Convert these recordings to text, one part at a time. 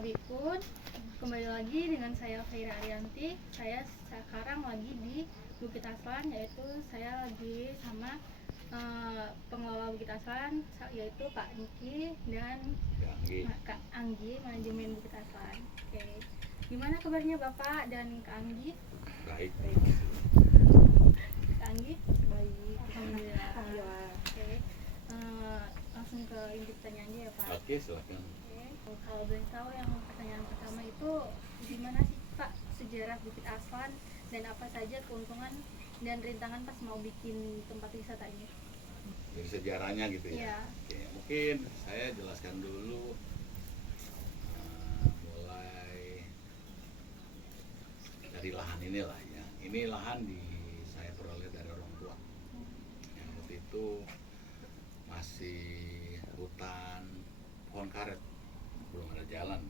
Sabikun. Kembali lagi dengan saya Faira Arianti. Saya sekarang lagi di Bukit Aslan, yaitu saya lagi sama pengelola Bukit Aslan, yaitu Pak Niki dan Kak Anggi, manajemen Bukit Aslan. Oke, gimana kabarnya Bapak dan Kak Anggi? Baik. Kak Anggi? Baik. Alhamdulillah. Iya. Oke, langsung ke inti pertanyaannya ya Pak. Oke, silakan. Kalau boleh tahu, yang pertanyaan pertama itu gimana sih Pak sejarah Bukit Aslan dan apa saja keuntungan dan rintangan pas mau bikin tempat wisata ini? Jadi sejarahnya gitu ya. Iya. Oke, mungkin saya jelaskan dulu mulai dari lahan inilah ya. Ini lahan saya peroleh dari orang tua. Yang waktu itu masih hutan pohon karet, belum ada jalan.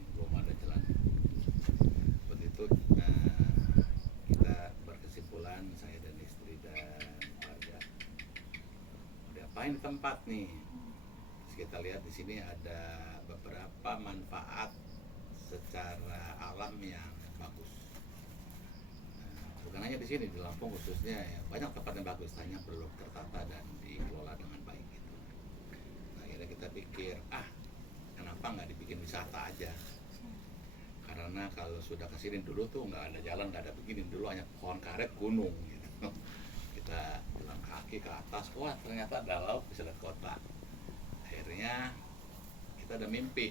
Waktu itu kita berkesimpulan, saya dan istri dan keluarga, udah apain di tempat nih. Terus kita lihat di sini ada beberapa manfaat secara alam yang bagus. Bukan hanya di sini, di Lampung khususnya ya, banyak tempat yang bagus, hanya perlu tertata dan dikelola dengan baik gitu. Nah, akhirnya kita pikir, kenapa nggak dibikin wisata aja? Karena kalau sudah kesini dulu tuh nggak ada jalan, nggak ada begini, dulu hanya pohon karet, gunung gitu. Kita jalan kaki ke atas, wah ternyata ada laut, bisa lihat kota. Akhirnya kita ada mimpi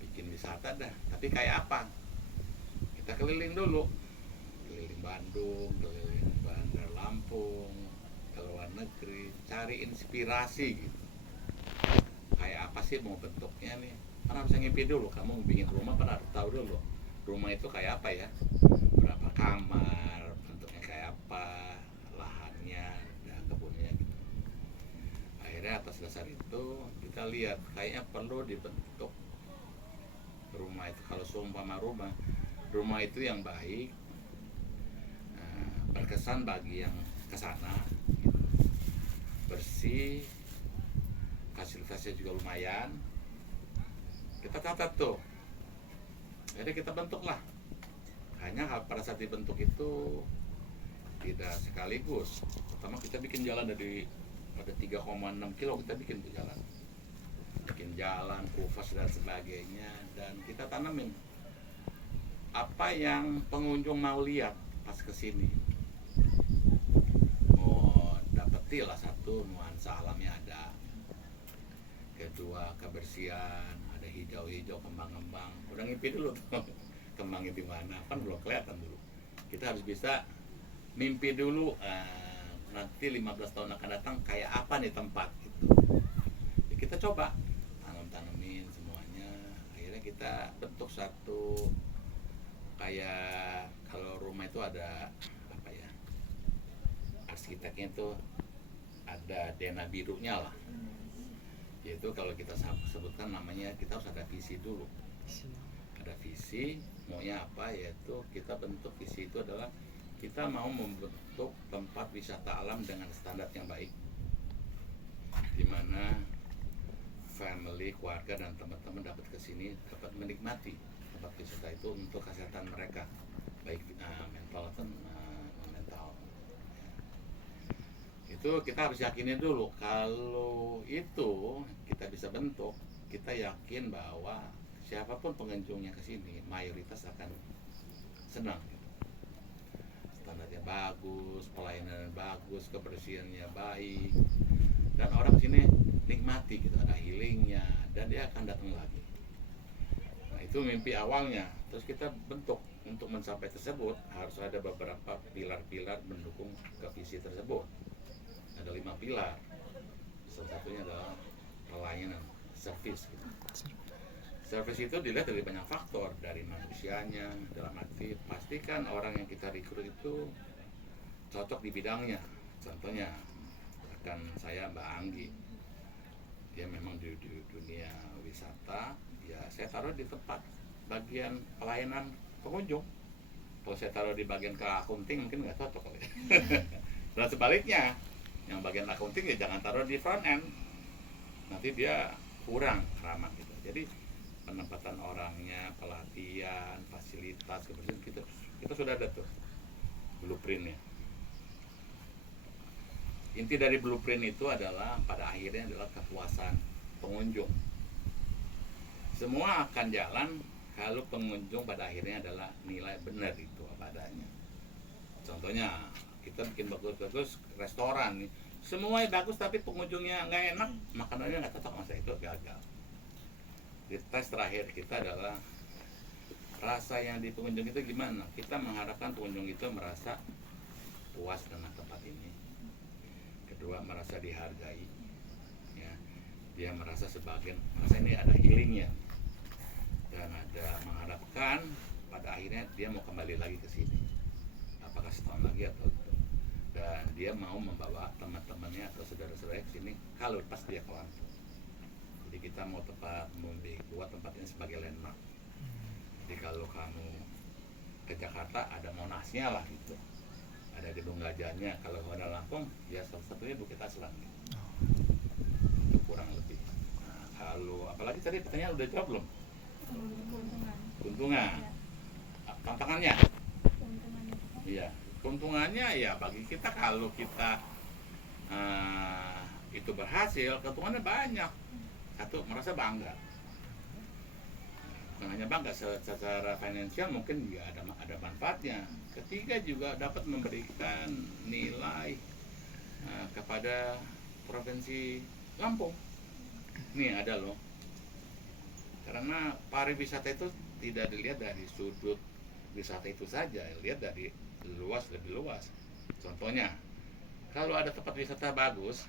bikin wisata dah, tapi kayak apa? Kita keliling dulu, keliling Bandung, keliling Bandar Lampung, ke luar negeri, cari inspirasi gitu. Kayak apa sih mau bentuknya nih? Kan harus ngimpi dulu. Kamu mau bikin rumah kan harus tahu dulu rumah itu kayak apa ya, berapa kamar, bentuknya kayak apa, lahannya, dan kebunnya gitu. Akhirnya atas dasar itu kita lihat kayaknya perlu dibentuk rumah itu. Kalau seumpama rumah itu yang baik, berkesan bagi yang kesana, bersih, fasilitasnya juga lumayan, kita catat tuh. Jadi kita bentuk lah. Hanya pada saat dibentuk itu tidak sekaligus. Pertama kita bikin jalan dari ada 3,6 kilo, kita bikin jalan, kufas dan sebagainya, dan kita tanamin apa yang pengunjung mau lihat pas kesini. Dapetilah satu, nuansa alamnya ada. Kedua, kebersihan, ada hijau-hijau, kembang-kembang. Udah ngimpi dulu tuh, kembangnya di mana, kan belum kelihatan dulu. Kita harus bisa mimpi dulu, nanti 15 tahun akan datang kayak apa nih tempat gitu. Ya, kita coba tanemin semuanya. Akhirnya kita bentuk satu, kayak kalau rumah itu ada apa ya, arsiteknya itu ada denah birunya lah. Yaitu kalau kita sebutkan namanya, kita harus ada visi dulu. Ada visi, maunya apa, yaitu kita bentuk visi itu adalah kita mau membentuk tempat wisata alam dengan standar yang baik, dimana family, keluarga dan teman-teman dapat kesini, dapat menikmati tempat wisata itu untuk kesehatan mereka, baik mental atau mental. Itu kita harus yakinin dulu. Kalau itu kita bisa bentuk, kita yakin bahwa siapapun pengunjungnya ke sini mayoritas akan senang gitu. Standarnya bagus, pelayanan bagus, kebersihannya baik, dan orang sini nikmati gitu, ada healingnya, dan dia akan datang lagi. Nah, itu mimpi awalnya. Terus kita bentuk. Untuk mencapai tersebut harus ada beberapa pilar-pilar mendukung ke visi tersebut. Ada 5 pilar. Salah satunya adalah pelayanan, service gitu. Service itu dilihat dari banyak faktor, dari manusianya, dalam arti pastikan orang yang kita rekrut itu cocok di bidangnya. Contohnya rekan saya Mbak Anggi, dia memang di dunia wisata, ya saya taruh di tempat bagian pelayanan pengunjung. Kalau saya taruh di bagian ke akunting mungkin nggak cocok kali. Dan sebaliknya, yang bagian akunting ya jangan taruh di front end, nanti dia kurang ramah gitu. Jadi penempatan orangnya, pelatihan, fasilitas, kebersihan, kita sudah ada tuh blueprintnya. Inti dari blueprint itu adalah pada akhirnya adalah kepuasan pengunjung. Semua akan jalan kalau pengunjung pada akhirnya adalah nilai benar itu apa adanya. Contohnya kita bikin bagus-bagus restoran nih, semuanya bagus tapi pengunjungnya nggak enak, makanannya nggak cocok, masa itu gagal. Di tes terakhir kita adalah rasa yang di pengunjung itu gimana. Kita mengharapkan pengunjung itu merasa puas dengan tempat ini. Kedua, merasa dihargai, ya. Dia merasa merasa ini ada healingnya, dan ada mengharapkan pada akhirnya dia mau kembali lagi ke sini, apakah setahun lagi atau itu, dan dia mau membawa teman-temannya atau saudara-saudaranya ke sini kalau pas dia ke Lampung. Jadi kita mau buat tempat ini sebagai landmark. Jadi kalau kamu ke Jakarta ada Monasnya lah gitu, ada gedung gajahnya. Kalau ada Lampung ya salah satunya Bukit Aslan gitu. Itu kurang lebih. Nah, kalau apalagi tadi pertanyaan udah jawab belum? Keuntungan. Ya. Tantangannya? Keuntungannya. Iya, keuntungannya ya bagi kita kalau kita itu berhasil, keuntungannya banyak. Satu, merasa bangga. Bukan hanya bangga secara finansial, mungkin juga ada manfaatnya. Ketiga, juga dapat memberikan nilai kepada provinsi Lampung. Nih ada loh, karena pariwisata itu tidak dilihat dari sudut wisata itu saja, lihat dari lebih luas. Contohnya, kalau ada tempat wisata bagus,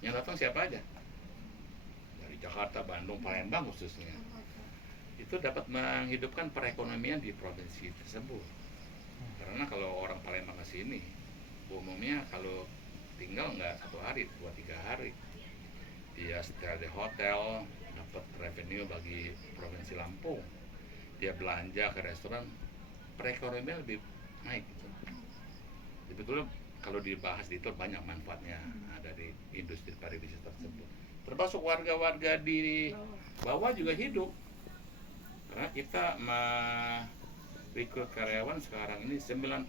yang datang siapa aja? Dari Jakarta, Bandung, Palembang khususnya. Itu dapat menghidupkan perekonomian di provinsi tersebut. Karena kalau orang Palembang ke sini, umumnya kalau tinggal nggak 1 hari, 2-3 hari, dia setel di hotel, dapat revenue bagi provinsi Lampung. Dia belanja ke restoran, perekonomian lebih naik gitu. Sebetulnya kalau dibahas itu banyak manfaatnya dari industri pariwisata tersebut. Termasuk warga-warga di bawah juga hidup. Karena kita rekrut karyawan sekarang ini 90%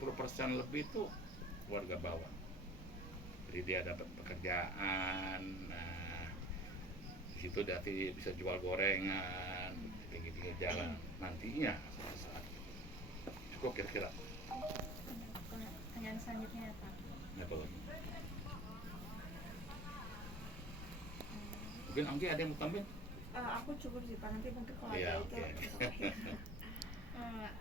lebih itu warga bawah. Jadi dia dapat pekerjaan, di situ nanti bisa jual gorengan di pinggir-pinggir jalan nantinya suatu saat. Cukup kira-kira. Pertanyaan selanjutnya apa? Apa lagi? Mungkin Anggi ada yang mau tambahin? Aku cukup sih Pak, nanti mungkin kalau Iya, ada oke. itu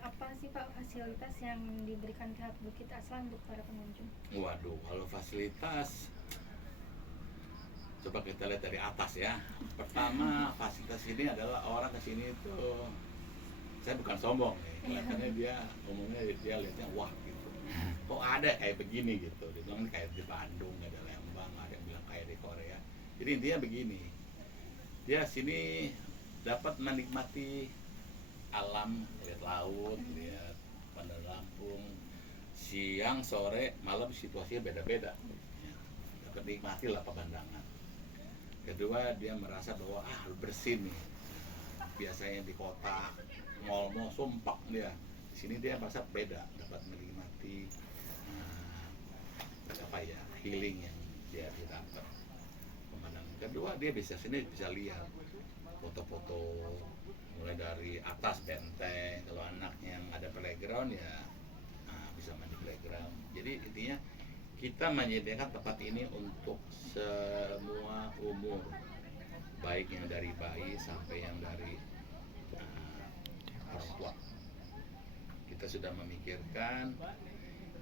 Apa sih Pak fasilitas yang diberikan pihak Bukit Aslan untuk para pengunjung? Waduh, kalau fasilitas coba kita lihat dari atas ya. Pertama, fasilitas ini adalah orang kesini itu, saya bukan sombong nih, kelihatannya dia umumnya dia lihatnya wah gitu. Kok ada kayak begini gitu. Dia bilang kayak di Bandung, ada Lembang, ada yang bilang kayak di Korea. Jadi intinya begini, dia sini dapat menikmati alam, lihat laut, lihat Bandar Lampung, siang, sore, malam situasinya beda-beda. Ya, dapat nikmati lah pemandangan. Kedua, dia merasa bahwa bersih nih. Biasanya di kota mal-mal sumpah dia. Di sini dia merasa beda, dapat menikmati healing yang dia dapat. Pemandangan kedua, dia bisa lihat foto-foto mulai dari atas benteng. Kalau anak yang ada playground ya bisa main di playground. Jadi intinya kita menyediakan tempat ini untuk semua umur, baik yang dari bayi sampai yang dari orang tua. Kita sudah memikirkan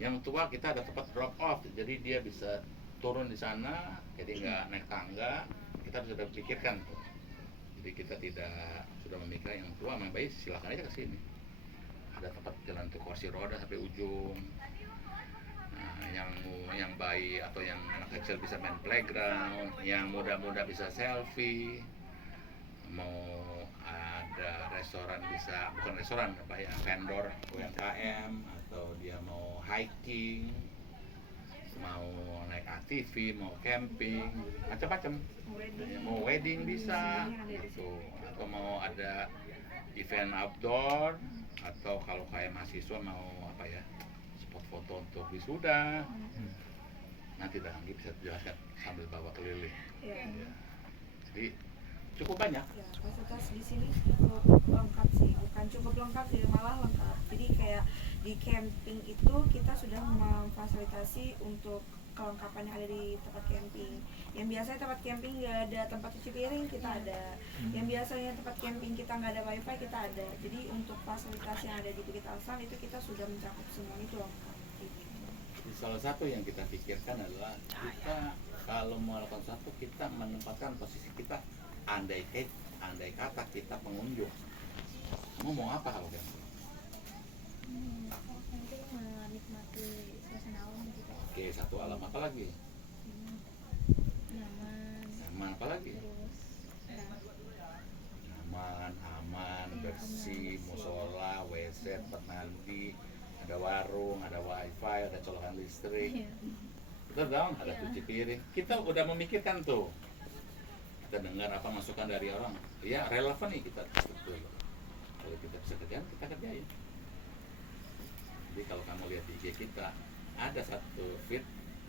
yang tua, kita ada tempat drop off, jadi dia bisa turun di sana, jadi nggak naik tangga. Kita sudah pikirkan tuh. Jadi kita sudah memikirkan yang tua sama bayi silakan aja ke sini. Ada tempat jalan tuh kursi roda sampai ujung. Yang bayi atau yang anak kecil bisa main playground, yang muda-muda bisa selfie, mau ada restoran bisa, bukan restoran apa ya, vendor UMKM, atau dia mau hiking, mau naik ATV, mau camping, macam-macam. Wedding. Mau wedding bisa, Semuanya ada di gitu. sini. Atau mau ada event outdoor, atau kalau kayak mahasiswa mau apa ya, spot foto untuk wisuda. Nanti Anggi bisa jelaskan sambil bawa keliling. Iya. Ya. Jadi cukup banyak. Ya, fasilitas di sini cukup lengkap sih, bukan cukup lengkap sih, malah lengkap. Jadi kayak di camping itu kita sudah memfasilitasi untuk kelengkapan yang ada di tempat camping. Yang biasanya tempat camping nggak ada tempat cuci piring, kita ada. Yang biasanya tempat camping kita nggak ada wifi, kita ada. Jadi untuk fasilitas yang ada di Bukit Aslan itu kita sudah mencakup semua itu lengkap. Jadi salah satu yang kita pikirkan adalah kita kalau melakukan sesuatu, kita menempatkan posisi kita andai kata kita pengunjung. Kamu mau apa kalau camping? Camping menikmati suasana alam gitu. Oke, satu alam apa lagi? Nyaman, Nyaman apa lagi? terus Nyaman, aman, Iya, bersih, aman, bersih. musola, WC, tempat mandi, ada warung, ada wifi, ada colokan listrik. iya. Betul dong, ada Iya. cuci piring. Kita udah memikirkan tuh. Kita dengar apa masukan dari orang. Ya relevan nih kita betul. Kalau kita bisa kerjain, kita kerjain. Jadi kalau kamu lihat di IG kita, ada satu feed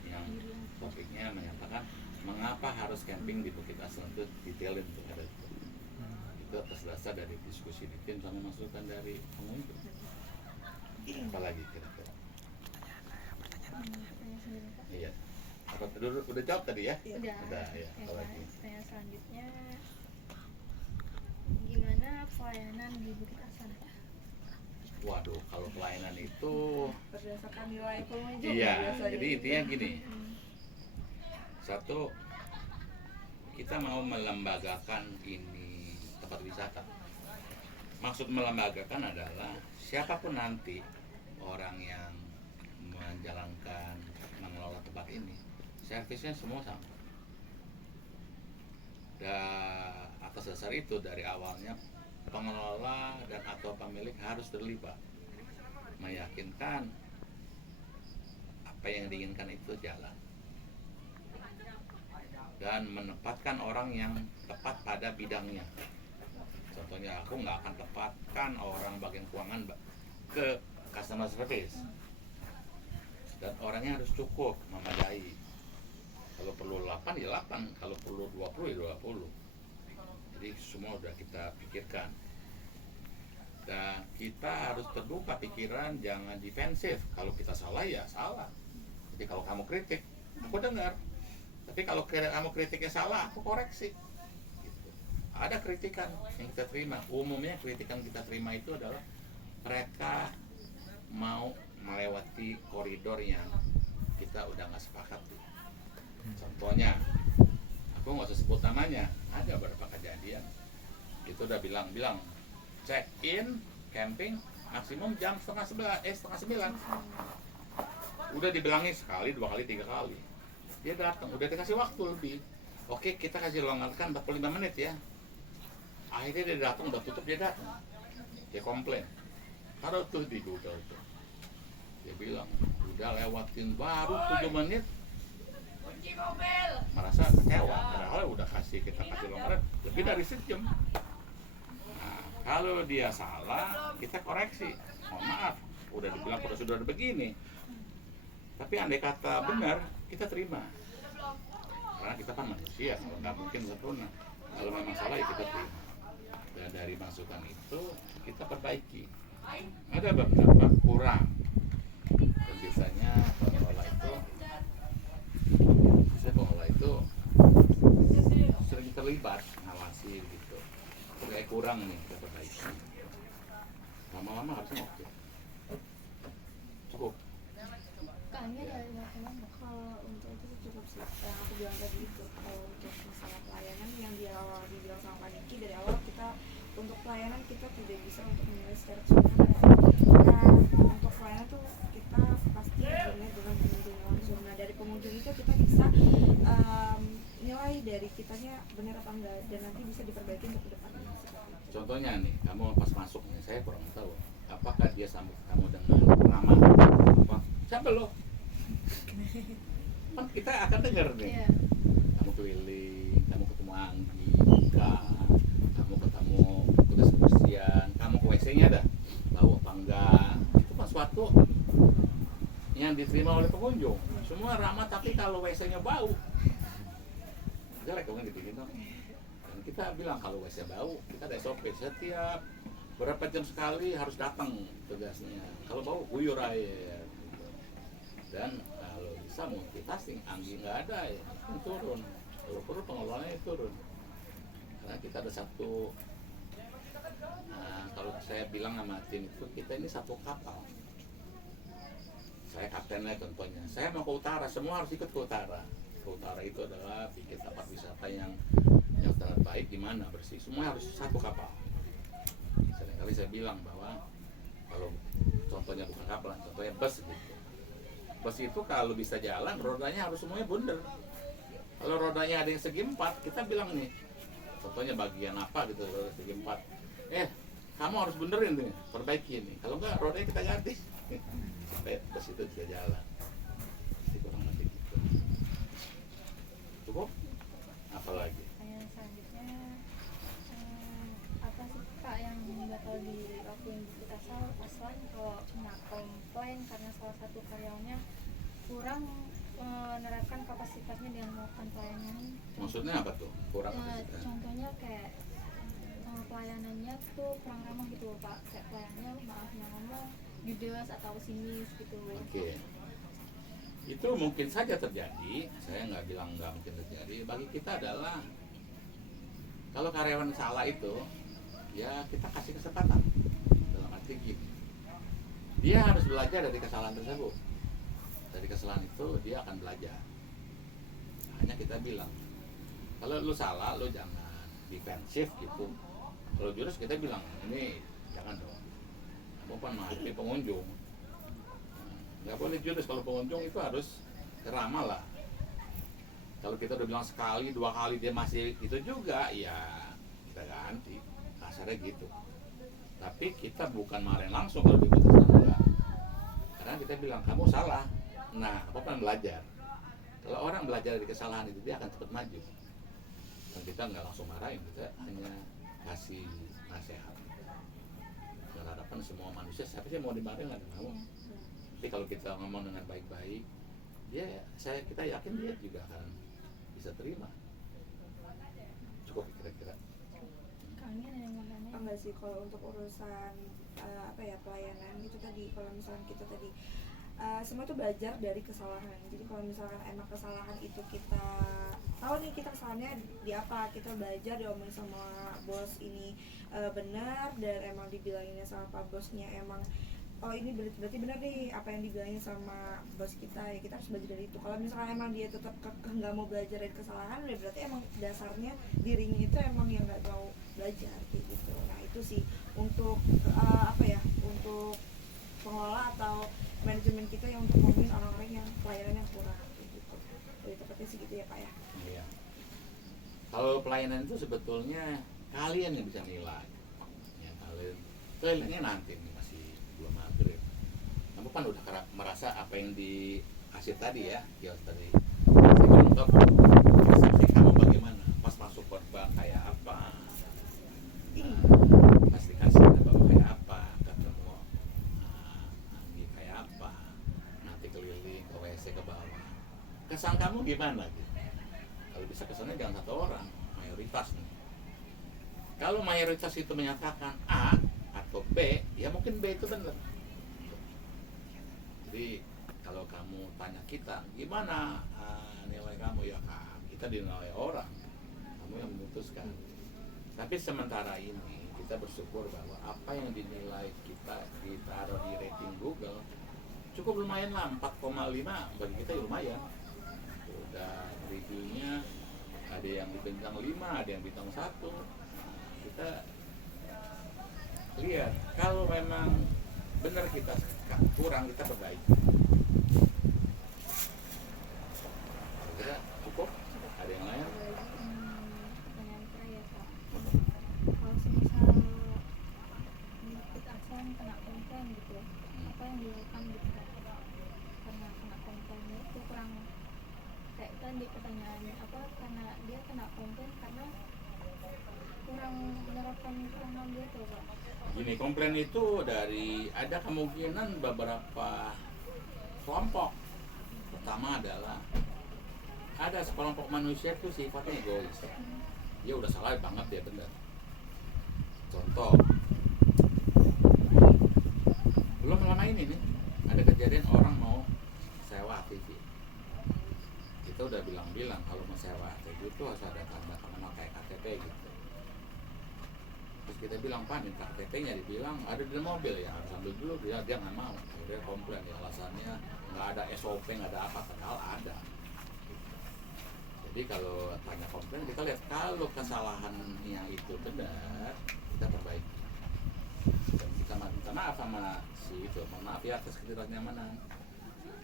yang topiknya menyatakan mengapa harus camping di Bukit Aslan, itu detailin tuh ada itu. Itu atas dasar dari diskusi di tim sama masukan dari pengunjung. Apalagi kira-kira? Pertanyaan sendiri, Pak. Iya. Apa udah jawab tadi ya? Udah. Udah ya. Oke, Apalagi? pertanyaan selanjutnya, gimana pelayanan di Bukit Aslan? Waduh, kalau pelayanan itu Berdasarkan nilai pengunjung iya, biasanya. jadi intinya gini. Satu, kita mau melembagakan ini tempat wisata. Maksud melembagakan adalah siapapun nanti orang yang menjalankan, mengelola tempat ini, servisnya semua sama. Dan atas dasar itu dari awalnya pengelola dan atau pemilik harus terlibat, meyakinkan apa yang diinginkan itu jalan, dan menempatkan orang yang tepat pada bidangnya. Contohnya aku nggak akan tempatkan orang bagian keuangan ke customer service, dan orangnya harus cukup memadai. Kalau perlu 8 ya 8, kalau perlu 20 ya 20. Jadi semua udah kita pikirkan. Dan kita harus terbuka pikiran, jangan defensif. Kalau kita salah ya salah. Jadi kalau kamu kritik, aku dengar. Tapi kalau kamu kritiknya salah, aku koreksi. Gitu. Ada kritikan yang kita terima. Umumnya kritikan kita terima itu adalah mereka mau melewati koridor yang kita udah nggak sepakat tuh. Contohnya, aku nggak usah sebut namanya, ada beberapa kejadian itu udah bilang check in camping maksimum jam setengah 9. Udah dibilangin sekali, 2 kali, 3 kali, dia datang, udah dikasih waktu lebih. Oke, kita kasih longgarkan 45 menit ya. Akhirnya dia datang, udah tutup, dia datang, dia komplain. Taruh tuh di Google tuh, dia bilang udah lewatin baru 7 menit, merasa kecewa, padahal udah kita kasih longgaran lebih dari sejam. Nah, kalau dia salah, kita koreksi. Mohon maaf, udah dibilang sudah begini. Tapi andai kata benar, kita terima. Karena kita kan manusia, kalau nggak mungkin sempurna. Kalau memang salah ya kita terima. Dan dari masukan itu kita perbaiki. Ada beberapa kurang. Dan biasanya pengelola itu sering terlibat ngawasi gitu. Kayak kurang nih, kita perbaiki. Lama-lama harusnya oke. Cukup. Kayaknya dari Bapak nggak? Kalau untuk itu sih cukup sih, yang aku bilang tadi itu. Kalau untuk masalah pelayanan yang di awal dibilang sama Pak Niki, dari awal kita untuk pelayanan kita tidak bisa untuk menilai secara keseluruhan. Nah, untuk pelayanan tuh kita pasti benar dengan pengunjung langsung. Nah, dari pengunjung itu kita bisa nilai dari kitanya benar apa enggak, dan nanti bisa diperbaiki untuk kedepannya. Contohnya nih, kamu pas masuk nih, saya kurang tahu apakah dia sambut kamu dengan ramah apa? Siapa lo? kan kita akan dengar nih. Iya. Kamu keliling, kamu ketemu Anggi, Ika, kamu ketemu petugas kebersihan, kamu ke WC-nya dah, bau apa enggak, itu kan suatu yang diterima oleh pengunjung. Semua ramah, tapi kalau WC-nya bau, jelek kan gitu. Dan kita bilang kalau WC bau, kita ada SOP, setiap berapa jam sekali harus datang tugasnya. Kalau bau, guyur air. Gitu. Dan kalau bisa multitasking, Anggi nggak ada ya, kan turun. Perlu pengelolanya turun. Karena kita ada satu, nah, kalau saya bilang sama tim itu, kita ini satu kapal. Saya kaptennya contohnya, saya mau ke utara, semua harus ikut ke utara. Ke utara itu adalah bikin tempat wisata yang sangat baik, di mana bersih, semua harus satu kapal. Seringkali saya bilang bahwa kalau contohnya bukan kapal, contohnya bus gitu. Bus itu kalau bisa jalan, rodanya harus semuanya bundar. Kalau rodanya ada yang segi 4, kita bilang nih, contohnya bagian apa gitu, roda segi 4. Kamu harus benerin nih, perbaiki nih. Kalau enggak, rodanya kita ganti. Sampai bus itu bisa jalan. Jadi kurang lebih gitu. Cukup? Apa lagi? Pertanyaan selanjutnya, apa sih Kak yang bakal dilakuin di kita Aswan kalau kena komplain karena salah satu karyawannya kurang menerapkan kapasitasnya dengan melakukan pelayanan? Maksudnya apa tuh? Kurang kapasitas? Contohnya kayak pelayanannya tuh kurang ramah gitu loh Pak, kayak pelayanannya maafnya ngomong judes atau sinis gitu. Oke. Itu mungkin saja terjadi, saya nggak bilang nggak mungkin terjadi. Bagi kita adalah kalau karyawan salah itu, ya kita kasih kesempatan. Dalam arti gini, dia harus belajar dari kesalahan tersebut. Dari kesalahan itu dia akan belajar. Hanya kita bilang, kalau lu salah, lu jangan defensif gitu. Kalau jurus kita bilang, ini jangan dong, kamu kan menghadapi pengunjung. Nggak boleh jurus, kalau pengunjung itu harus ramah lah. Kalau kita udah bilang sekali, 2 kali dia masih itu juga, ya kita ganti, kasarnya gitu. Tapi kita bukan marahin langsung kalau dia putus enggak. Karena kita bilang, kamu salah. Nah, aku kan belajar. Kalau orang belajar dari kesalahan itu, dia akan cepat maju. Dan kita nggak langsung marahin, kita hanya kasih nasihat. Dengan harapan semua manusia, siapa sih mau dimarahin, nggak ada mau. Tapi kalau kita ngomong dengan baik-baik, kita yakin dia juga akan bisa terima. Cukup kira-kira. Kami ada yang mau nanya? Enggak sih, kalau untuk urusan pelayanan itu tadi, kalau misalnya kita tadi semua itu belajar dari kesalahan. Jadi kalau misalkan emang kesalahan itu kita tahu nih kita kesalahannya di apa, kita belajar diomongin sama bos ini benar, dan emang dibilanginnya sama pak bosnya emang oh ini berarti benar nih apa yang dibilangin sama bos kita, ya kita harus belajar dari itu. Kalau misalkan emang dia tetap kekeh nggak mau belajar dari kesalahan, ya berarti emang dasarnya dirinya itu emang yang nggak mau belajar kayak gitu. Nah itu sih untuk untuk pengelola atau manajemen kita yang untuk ngomongin orang-orang yang pelayanannya kurang gitu. Jadi tepatnya sih gitu ya Pak ya. Iya. Kalau pelayanan itu sebetulnya kalian yang bisa nilai. Ya, kalian nanti nih masih belum maghrib. Kamu kan udah merasa apa yang dikasih tadi ya, kios tadi. Untuk persepsi kamu bagaimana? Pas masuk korban kayak apa? Pas dikasih bawa kayak apa? Ketemu Anggi kayak apa? Nanti keliling ke WC ke bawah. Kesan kamu gimana gitu? Kalau bisa kesannya jangan satu orang, mayoritas nih. Kalau mayoritas itu menyatakan A atau B, ya mungkin B itu benar. Jadi kalau kamu tanya kita, gimana nilai kamu, ya kita dinilai orang, kamu yang memutuskan. Tapi sementara ini kita bersyukur bahwa apa yang dinilai kita ditaruh di rating Google cukup lumayan lah, 4,5 bagi kita ya lumayan. Udah reviewnya ada yang di bintang 5, ada yang bintang 1. Kita lihat kalau memang benar kita kurang, kita perbaiki. Kira cukup? Ada yang lain? Pertanyaan terakhir Pak. Kalau semisal kita Aswan kena komplain gitu, apa yang dilakukan gitu Pak? Karena kena komplain itu kurang kayak tadi pertanyaannya apa, karena dia kena komplain karena kurang menerapkan program gitu Pak. Gini, komplain itu dari ada kemungkinan beberapa kelompok. Pertama adalah ada sekelompok manusia itu sifatnya egois. Dia udah salah banget, dia benar. Contoh, belum lama ini nih ada kejadian orang mau sewa TV. Kita udah bilang-bilang kalau mau sewa TV itu harus ada tanda pengenal kayak KTP gitu. Terus kita bilang, Pak minta KTP-nya, dibilang ada di mobil, ya harus ambil dulu. Dia nggak mau, dia komplain, ya alasannya nggak ada SOP, nggak ada apa, padahal ada. Jadi kalau tanya komplain, kita lihat kalau kesalahannya itu benar, kita perbaiki. Dan kita minta maaf sama si itu, mohon maaf ya atas ketidaknyamanan.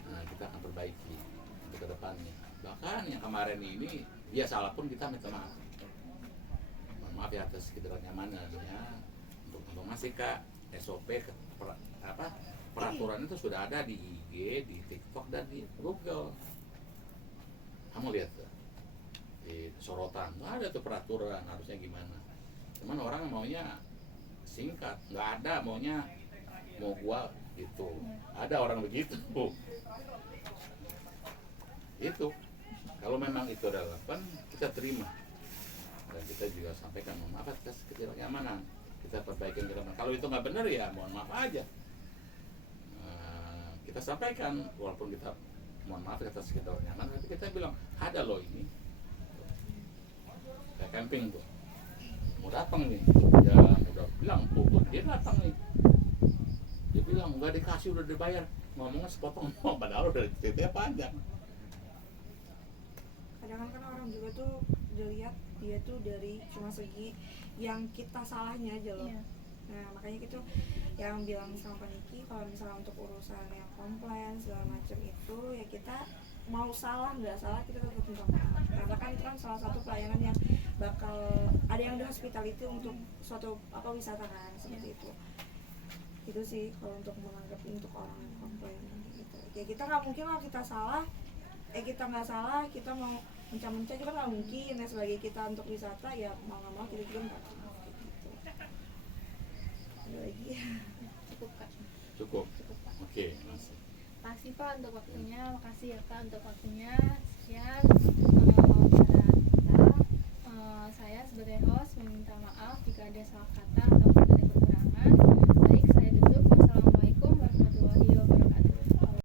Nah, kita akan perbaiki untuk kedepannya. Bahkan yang kemarin ini dia salah pun kita minta maaf. Mohon maaf ya atas ketidaknyamanan ya. Untuk informasi Kak, SOP peraturan itu sudah ada di IG, di TikTok dan di Google. Kamu lihat tuh di sorotan, nggak ada tuh peraturan harusnya gimana. Cuman orang maunya singkat, nggak ada maunya mau gua gitu. Ada orang begitu. Itu kalau memang itu relevan kita terima dan kita juga sampaikan mohon maaf atas ketidaknyamanan, kita perbaikin ke depan. Kalau itu nggak benar ya mohon maaf aja. Kita sampaikan walaupun kita mohon maaf atas ketidaknyamanan, tapi kita bilang ada loh ini. Kayak camping tuh mau datang nih, ya udah bilang tutup, dia datang nih, dia bilang nggak dikasih udah dibayar, ngomongnya sepotong padahal udah ceritanya panjang. Kadang kan orang juga tuh dilihat dia tuh dari cuma segi yang kita salahnya aja loh. Iya. Nah makanya gitu yang bilang sama Pak Niki, kalau misalnya untuk urusan yang komplain segala macam itu ya kita mau salah nggak salah kita tetap minta maaf, karena kan itu kan salah satu pelayanan yang bakal ada yang di hospitality untuk suatu wisata kan seperti itu. Itu sih kalau untuk menanggapi untuk orang yang komplain gitu. Ya kita nggak mungkin lah kita salah, kita nggak salah kita mau mencah-mencah juga nggak mungkin ya, sebagai kita untuk wisata ya mau nggak mau kita juga minta maaf gitu. Ada lagi Cukup Kak. Cukup. Pak. Oke, masih. Makasih Pak untuk waktunya, makasih ya Kak untuk waktunya. Sekian saya sebagai host meminta maaf jika ada salah kata atau ada kekurangan.